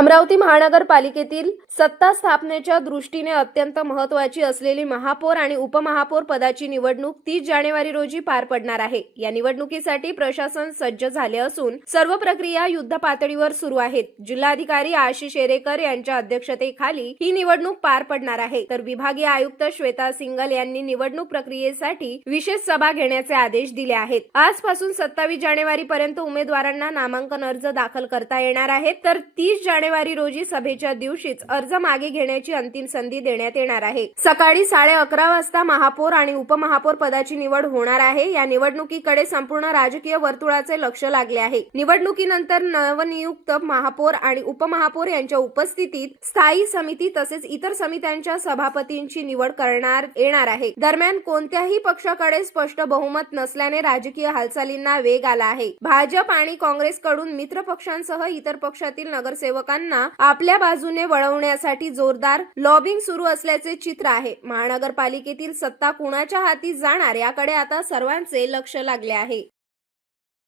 अमरावती महानगरपालिकेतील सत्ता स्थापनेच्या दृष्टीने अत्यंत महत्त्वाची असलेली महापौर आणि उपमहापौर पदाची निवडणूक 30 जानेवारी रोजी पार पडणार आहे। या निवडणुकीसाठी प्रशासन सज्ज झाले असून सर्व प्रक्रिया युद्ध पातळीवर सुरू आहेत। जिल्हाधिकारी आशिष एरेकर यांच्या अध्यक्षतेखाली ही निवडणूक पार पडणार आहे। तर विभागीय आयुक्त श्वेता सिंगल यांनी निवडणूक प्रक्रियेसाठी विशेष सभा घेण्याचे आदेश दिले आहेत। आजपासून 27 जानेवारी पर्यंत उमेदवारांना नामांकन अर्ज दाखल करता येणार आहेत। तर 30 जानेवारी रोजी सभेच्या दिवशीच अर्ज मागे घेण्याची अंतिम संधी देण्यात येणार आहे। सकाळी 11:30 वाजता महापौर आणि उपमहापौर पदाची निवड होणार आहे। या निवडणुकीकडे संपूर्ण राजकीय वर्तुळाचे लक्ष लागले आहे। निवडणुकीनंतर नवनियुक्त महापौर आणि उपमहापौर यांच्या उपस्थितीत स्थायी समिती तसेच इतर समित्यांच्या सभापतींची निवड करण्यात येणार आहे। दरम्यान कोणत्याही पक्षाकडे स्पष्ट बहुमत नसल्याने राजकीय हालचालींना वेग आला आहे। भाजप आणि काँग्रेसकडून मित्र पक्षांसह इतर पक्षातील नगरसेवकांना आपल्या बाजूने वळवण्यासाठी जोरदार लॉबिंग सुरू असल्याचे चित्र आहे। महानगरपालिकेतील सत्ता कुणाच्या हाती जाणार याकडे आता सर्वांचे लक्ष लागले आहे।